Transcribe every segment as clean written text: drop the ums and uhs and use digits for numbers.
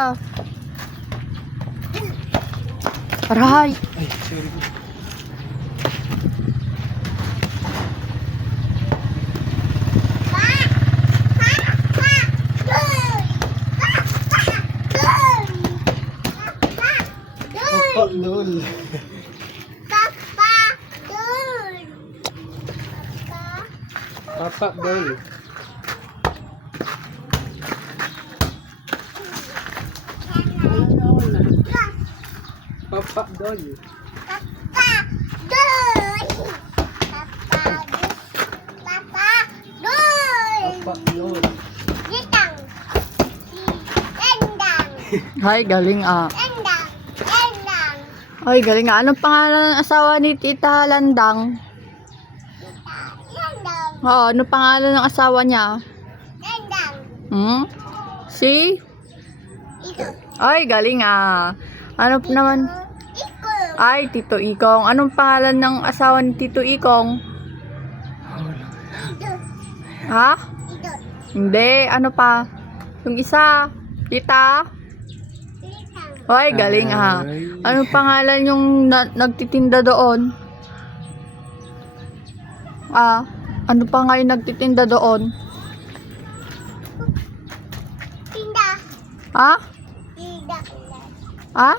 Ah. Aray. Ay, sorry. Pakdol. Pakdol. Pakdol. Pakdol. Ay, galing ah. Ay, galing ah. Anong pangalan ng asawa ni Tita Landang? Oo, anong pangalan ng asawa niya? Hmm? Si? Ay, galing ah. Ano naman? Ay, Tito Ikong. Anong pangalan ng asawa ni Tito Ikong? Ha? Hindi. Ano pa? Yung isa? Tita? Ay, galing ah. Anong pangalan yung nagtitinda doon? Ah, ano pa nga yung nagtitinda doon? Ha? Ha?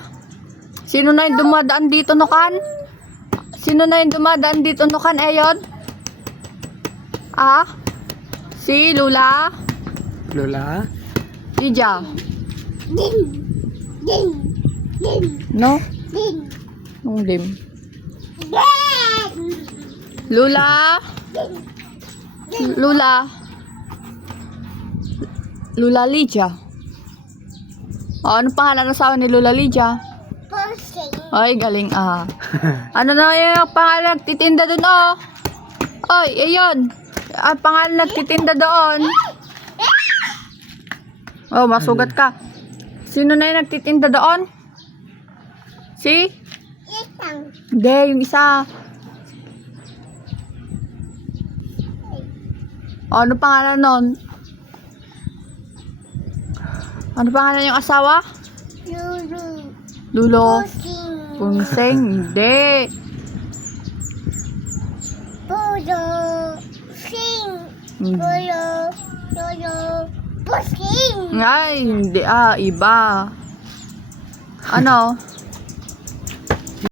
Sino na yung dumadaan dito, Nukan? Sino na yung dumadaan dito, Nukan, Eyon? Ah? Si Lula? Lola? Si Ja? No? Nung dim. Lula? Lula? Lula Lydia? O, ano pangalan ng asawa ni Lula Lydia? Ay, galing ah. Ano na yung pangalan nagtitinda doon oh? Oy, ayun. Ang pangalan nagtitinda doon. Oh, masugat ka. Sino na yung nagtitinda doon? Si? Hindi, yung isa. O, ano pangalan nun? Ano pangalan yung asawa? Lulo. Punseng. Hindi. Ay, hindi ah. Iba. Ano?